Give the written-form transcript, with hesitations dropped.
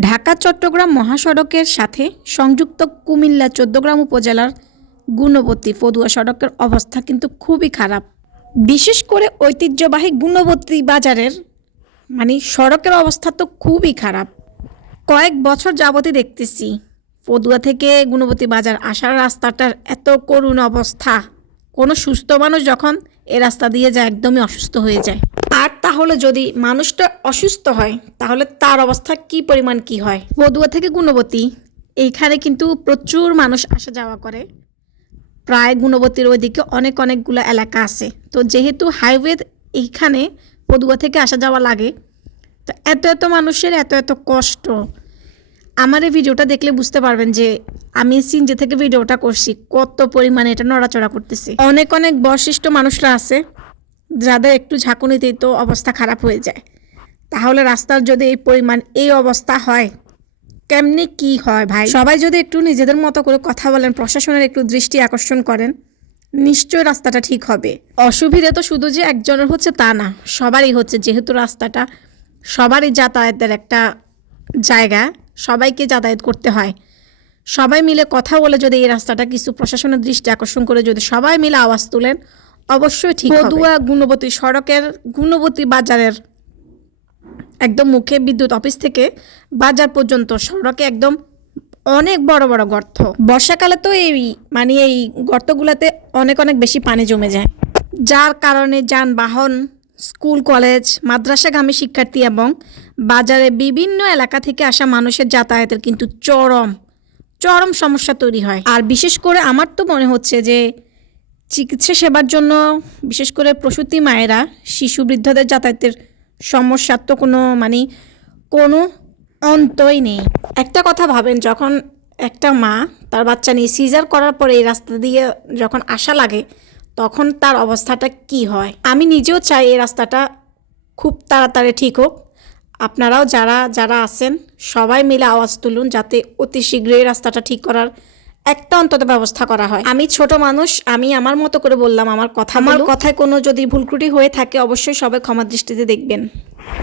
ঢাকা চট্টগ্রাম মহাসড়কের সাথে সংযুক্ত কুমিল্লা ১৪গ্রাম উপজেলার গুণবতী পদুয়া সড়কের অবস্থা কিন্তু খুবই খারাপ। বিশেষ করে ঐতিহ্যবাহী গুণবতী বাজারের সড়কের অবস্থা তো খুবই খারাপ। কয়েক বছর যাবতই দেখতেছি পদুয়া থেকে গুণবতী বাজার আসার রাস্তাটার এত করুণ অবস্থা। কোনো সুস্থ মানুষ যখন এ রাস্তা দিয়ে যায় একদমই অসুস্থ হয়ে যায়। আর তাহলে যদি মানুষটা অসুস্থ হয় তাহলে তার অবস্থা কি পরিমাণ কি হয়। পদুয়া থেকে গুণবতী এইখানে কিন্তু প্রচুর মানুষ আসা যাওয়া করে। প্রায় গুণবতীর ওইদিকে অনেকগুলো এলাকা আছে। তো যেহেতু হাইওয়ে এইখানে পদুয়া থেকে আসা যাওয়া লাগে, তো এত মানুষের এত কষ্ট। আমার এই ভিডিওটা দেখলে বুঝতে পারবেন যে আমি সিনজে থেকে ভিডিওটা করছি, কত পরিমাণে এটা নড়াচড়া করতেছে। অনেক বয়োজ্যেষ্ঠ মানুষরা আছে যাদের একটু ঝাঁকুনিতেই তো অবস্থা খারাপ হয়ে যায়। তাহলে রাস্তার যদি এই পরিমাণ এই অবস্থা হয়, কেমনি কি হয় ভাই। সবাই যদি একটু নিজেদের মতো করে কথা বলেন, প্রশাসনের একটু দৃষ্টি আকর্ষণ করেন, নিশ্চয়ই রাস্তাটা ঠিক হবে। অসুবিধা তো শুধু যে একজনের হচ্ছে তা না, সবারই হচ্ছে। যেহেতু রাস্তাটা সবারই যাতায়াতের একটা জায়গা, সবাইকে যাতায়াত করতে হয়। সবাই মিলে কথা বলে যদি এই রাস্তাটা কিছু প্রশাসনের দৃষ্টি আকর্ষণ করে যদি সবাই মিলে আওয়াজ তুলেন, অবশ্যই ঠিক হবে। পদুয়া গুণবতী সড়কের গুণবতী বাজারের একদম মুখে বিদ্যুৎ অফিস থেকে বাজার পর্যন্ত সড়কে একদম অনেক বড় গর্ত। বর্ষাকালে তো এই গর্তগুলোতে অনেক বেশি পানি জমে যায়, যার কারণে যানবাহন, স্কুল কলেজ মাদ্রাসাগামী শিক্ষার্থী এবং বাজারে বিভিন্ন এলাকা থেকে আসা মানুষের যাতায়াতের কিন্তু চরম সমস্যা তৈরি হয়। আর বিশেষ করে আমার তো মনে হচ্ছে যে চিকিৎসা সেবার জন্য বিশেষ করে প্রসূতি মায়েরা, শিশু বৃদ্ধদের যাতায়াতের সমস্যার তো কোনো অন্তই নেই। একটা কথা ভাবেন, যখন একটা মা তার বাচ্চা নিয়ে সিজার করার পরে এই রাস্তা দিয়ে যখন আসা লাগে, তখন তার অবস্থাটা কি হয়। আমি নিজেও চাই এই রাস্তাটা খুব তাড়াতাড়ি ঠিক হোক। আপনারাও যারা আছেন সবাই মিলে আওয়াজ তুলুন, যাতে অতি শীঘ্রই রাস্তাটা ঠিক করার একটা অন্তত ব্যবস্থা করা হয়। আমি ছোট মানুষ, আমি আমার মতো করে বললাম আমার কথায় কোনো যদি ভুল ত্রুটি হয়ে থাকে অবশ্যই সবাই ক্ষমার দৃষ্টিতে দেখবেন।